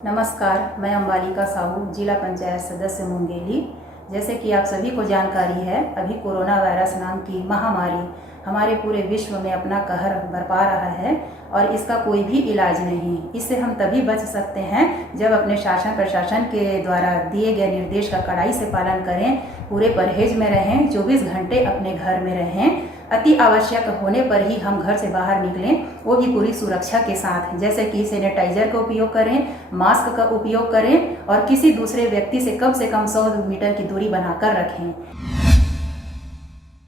नमस्कार, मैं अंबालिका साहू, जिला पंचायत सदस्य मुंगेली। जैसे कि आप सभी को जानकारी है, अभी कोरोना वायरस नाम की महामारी हमारे पूरे विश्व में अपना कहर बरपा रहा है और इसका कोई भी इलाज नहीं। इससे हम तभी बच सकते हैं जब अपने शासन प्रशासन के द्वारा दिए गए निर्देश का कड़ाई से पालन करें, पूरे परहेज में रहें, 24 घंटे अपने घर में रहें। अति आवश्यक होने पर ही हम घर से बाहर निकलें, वो भी पूरी सुरक्षा के साथ, जैसे कि सैनिटाइजर का उपयोग करें, मास्क का उपयोग करें और किसी दूसरे व्यक्ति से कम 100 मीटर की दूरी बनाकर रखें।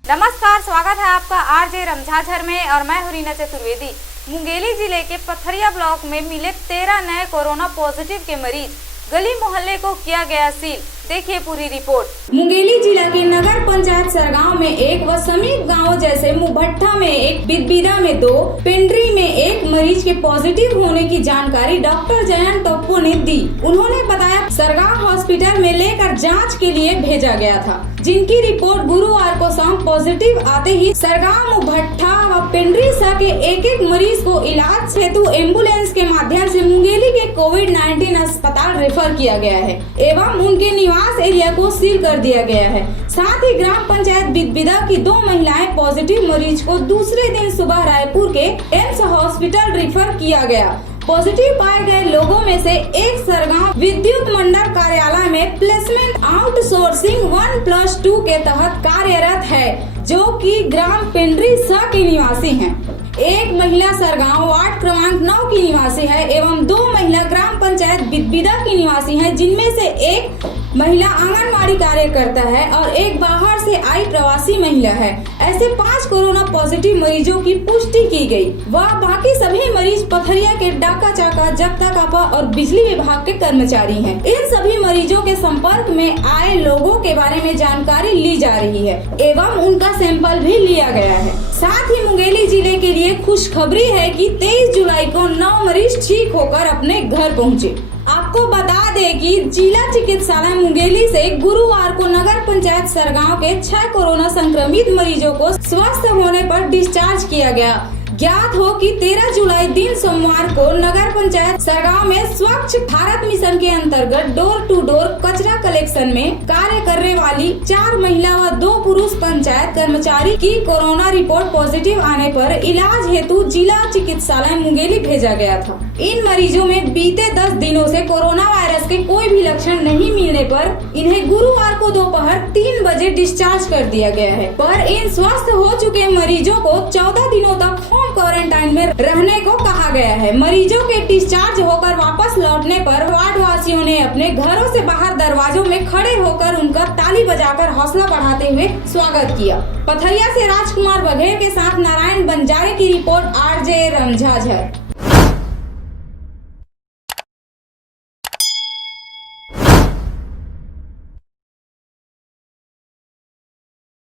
नमस्कार, स्वागत है आपका आरजे रमझाझर में और मैं हूं रीना चतुर्वेदी। मुंगेली जिले के पथरिया ब्लॉक में मिले 13 नए कोरोना पॉजिटिव के मरीज, गली मोहल्ले को किया गया सील। देखिए पूरी रिपोर्ट। मुंगेली जिला के नगर पंचायत सरगांव में एक व समीप गांव जैसे मुभट्ठा में एक, बिदबिदा में 2, पेंड्री में एक मरीज के पॉजिटिव होने की जानकारी डॉक्टर जयंत टप्पू ने दी। उन्होंने बताया सरगांव हॉस्पिटल में लेकर जांच के लिए भेजा गया था, जिनकी रिपोर्ट गुरुवार को शाम पॉजिटिव आते ही सरगांव, मुभट्ठा व पेंड्री सा के एक मरीज को इलाज हेतु एम्बुलेंस के माध्यम से मुंगेली के कोविड-19 अस्पताल रेफर किया गया है एवं उनके निवास एरिया को सील कर दिया गया है। साथ ही ग्राम पंचायत बिदबिदा की 2 महिलाएं पॉजिटिव मरीज को दूसरे दिन सुबह रायपुर के एम्स हॉस्पिटल रेफर किया गया। पॉजिटिव पाए गए लोगों में से एक सरगांव विद्युत मंडल कार्यालय में प्लेसमेंट आउटसोर्सिंग 1+2 के तहत कार्यरत है, जो कि ग्राम पेंड्री सा के निवासी हैं। एक महिला सरगांव वार्ड क्रमांक 9 की निवासी है एवं 2 महिला ग्राम पंचायत बिदबिदा की निवासी हैं, जिनमें से एक महिला आंगनवाड़ी कार्यकर्ता है और एक बाहर से आई प्रवासी महिला है। ऐसे 5 कोरोना पॉजिटिव मरीजों की पुष्टि की गई। वह बाकी सभी मरीज पथरिया के डाका चाका, जगता कापा और बिजली विभाग के कर्मचारी हैं। इन सभी मरीजों के संपर्क में आए लोगों के बारे में जानकारी ली जा रही है एवं उनका सैंपल भी लिया गया है। साथ ही मुंगेली जिले के लिए खुशखबरी है कि 23 जुलाई को 9 मरीज ठीक होकर अपने घर पहुँचे। आपको बता दें कि जिला चिकित्सालय मुंगेली से गुरुवार को नगर पंचायत सरगांव के 6 कोरोना संक्रमित मरीजों को स्वस्थ होने पर डिस्चार्ज किया गया। ज्ञात हो कि 13 जुलाई दिन सोमवार को नगर पंचायत सरगांव में स्वच्छ भारत मिशन के अंतर्गत डोर टू डोर कचरा कलेक्शन में कार्य करने वाली 4 महिला व 2 पुरुष पंचायत कर्मचारी की कोरोना रिपोर्ट पॉजिटिव आने पर इलाज हेतु जिला चिकित्सालय मुंगेली भेजा गया था। इन मरीजों में बीते 10 दिनों से कोरोना वायरस के कोई भी लक्षण नहीं मिलने पर इन्हें गुरुवार को दोपहर 3 बजे डिस्चार्ज कर दिया गया है। पर इन स्वस्थ हो चुके मरीजों को 14 दिनों तक होम क्वारंटाइन में रहने को कहा गया है। मरीजों के डिस्चार्ज होकर वापस लौटने पर वार्ड वासियों ने अपने घरों से बाहर दरवाजों में खड़े होकर उनका ताली बजाकर हौसला बढ़ाते हुए स्वागत किया। पथरिया से राजकुमार बघेल के साथ नारायण बंजारे की रिपोर्ट, आरजे रमझाझर।